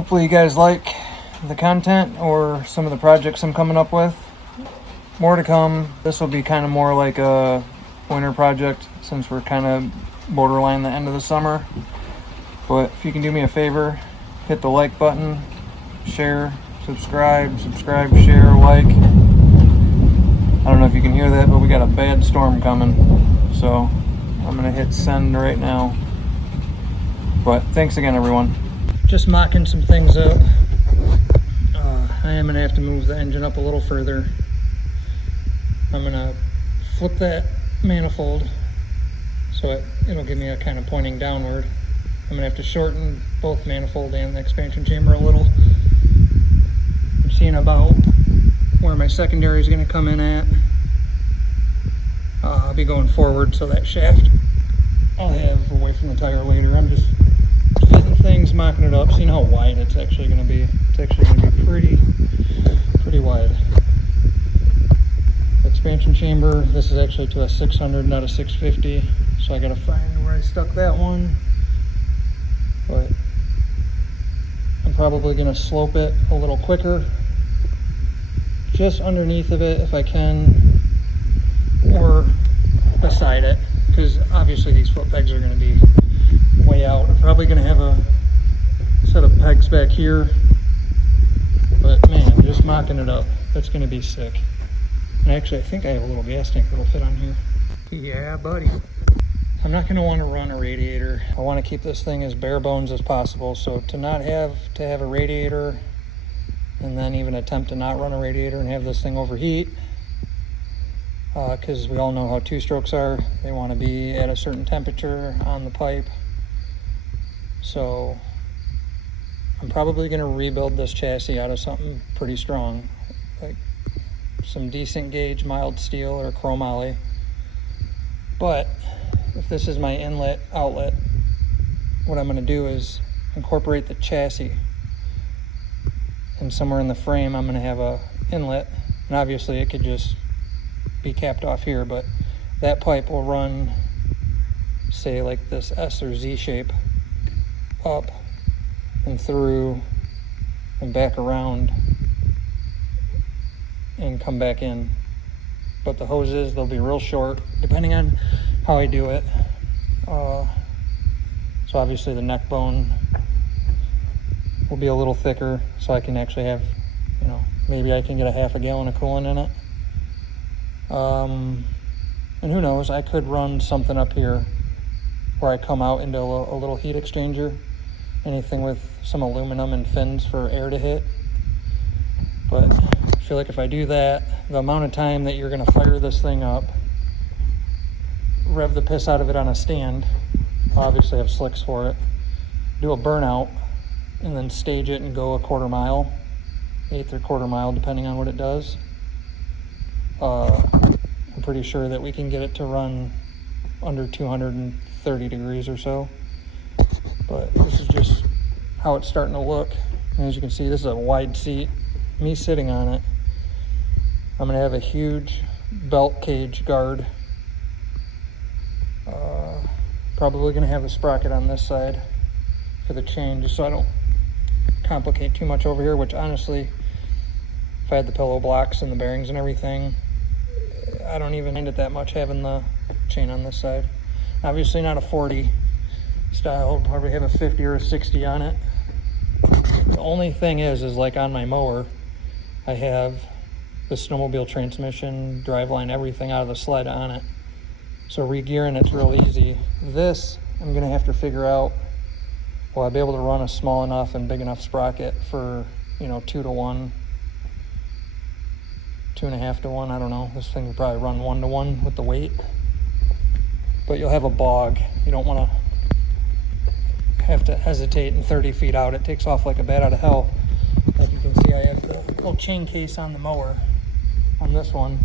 hopefully you guys like the content or some of the projects I'm coming up with. More to come. This will be kind of more like a winter project since we're kind of borderline the end of the summer. But if you can do me a favor, hit the like button, share, subscribe, share, like. I don't know if you can hear that, but we got a bad storm coming. So I'm going to hit send right now. But thanks again, everyone. Just mocking some things up. I am going to have to move the engine up a little further. I'm going to flip that manifold so it'll give me a kind of pointing downward. I'm going to have to shorten both manifold and the expansion chamber a little. I'm seeing about where my secondary is going to come in at. I'll be going forward, so that shaft I'll have away from the tire later. I'm just fitting things, mocking it up, seeing how wide it's actually going to be. It's actually going to be pretty wide. Expansion chamber, this is actually to a 600, not a 650, so I got to find where I stuck that one. But I'm probably going to slope it a little quicker, just underneath of it if I can, or beside it, because obviously these foot pegs are going to be way out. I'm probably going to have a set of pegs back here, but man, just mocking it up, that's going to be sick. And actually I think I have a little gas tank that'll fit on here. Yeah, buddy. I'm not going to want to run a radiator. I want to keep this thing as bare bones as possible, so to not have to have a radiator and then even attempt to not run a radiator and have this thing overheat, because we all know how two-strokes are. They want to be at a certain temperature on the pipe. So I'm probably going to rebuild this chassis out of something pretty strong, like some decent gauge mild steel or chromoly. But if this is my inlet outlet, what I'm going to do is incorporate the chassis, and somewhere in the frame I'm going to have a inlet, and obviously it could just be capped off here, but that pipe will run, say, like this S or Z shape up and through and back around and come back in. But the hoses, they'll be real short depending on how I do it. So obviously the neck bone will be a little thicker, so I can actually have, maybe I can get a half a gallon of coolant in it. And who knows, I could run something up here where I come out into a little heat exchanger, anything with some aluminum and fins for air to hit. But I feel like if I do that, the amount of time that you're going to fire this thing up, rev the piss out of it on a stand, obviously have slicks for it, do a burnout, and then stage it and go a quarter mile, eighth or quarter mile, depending on what it does. I'm pretty sure that we can get it to run under 230 degrees or so. But this is just how it's starting to look. And as you can see, this is a wide seat. Me sitting on it, I'm going to have a huge belt cage guard. Probably going to have the sprocket on this side for the chain, just so I don't complicate too much over here, which honestly, if I had the pillow blocks and the bearings and everything, I don't even mind it that much having the chain on this side. Obviously not a 40 style, I'll probably have a 50 or a 60 on it. The only thing is like on my mower, I have the snowmobile transmission, driveline, everything out of the sled on it. So re-gearing it's real easy. This, I'm gonna have to figure out, will I be able to run a small enough and big enough sprocket for, 2 to 1, 2.5 to 1, I don't know. This thing will probably run 1 to 1 with the weight. But you'll have a bog. You don't wanna have to hesitate and 30 feet out. It takes off like a bat out of hell. Like you can see, I have the little chain case on the mower on this one.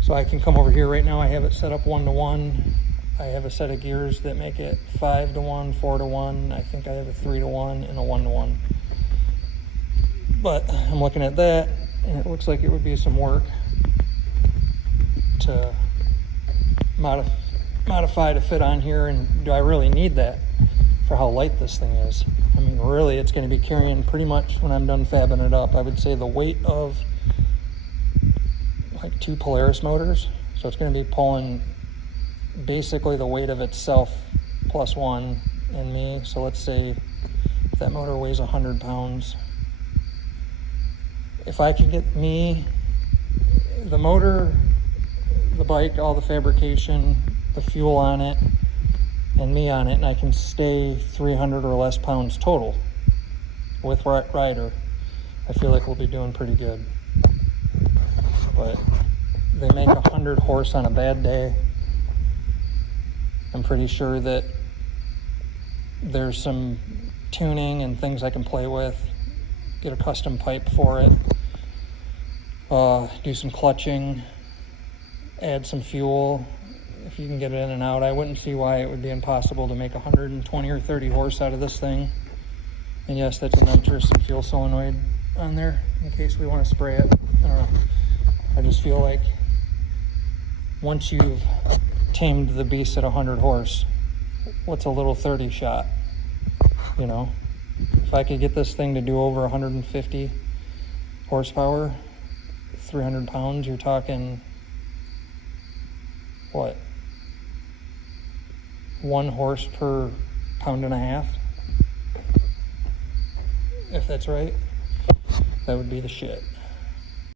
So I can come over here right now. I have it set up 1 to 1. I have a set of gears that make it 5 to 1, 4 to 1. I think I have a 3 to 1 and a 1 to 1. But I'm looking at that, and it looks like it would be some work to modify to fit on here. And do I really need that for how light this thing is? I mean, really, it's going to be carrying pretty much, when I'm done fabbing it up, I would say the weight of like 2 Polaris motors. So it's going to be pulling basically the weight of itself plus 1 and me. So let's say if that motor weighs 100 pounds, if I can get me, the motor, the bike, all the fabrication, the fuel on it, and me on it, and I can stay 300 or less pounds total with rider, I feel like we'll be doing pretty good. But they make 100 horse on a bad day. I'm pretty sure that there's some tuning and things I can play with, get a custom pipe for it, do some clutching, add some fuel. If you can get it in and out, I wouldn't see why it would be impossible to make 120 or 30 horse out of this thing. And yes, that's a nitrous and fuel solenoid on there in case we want to spray it. I don't know. I just feel like once you've tamed the beast at 100 horse, what's a little 30 shot? You know, if I could get this thing to do over 150 horsepower, 300 pounds, you're talking, what, 1 horse per pound and a half? If that's right, that would be the shit.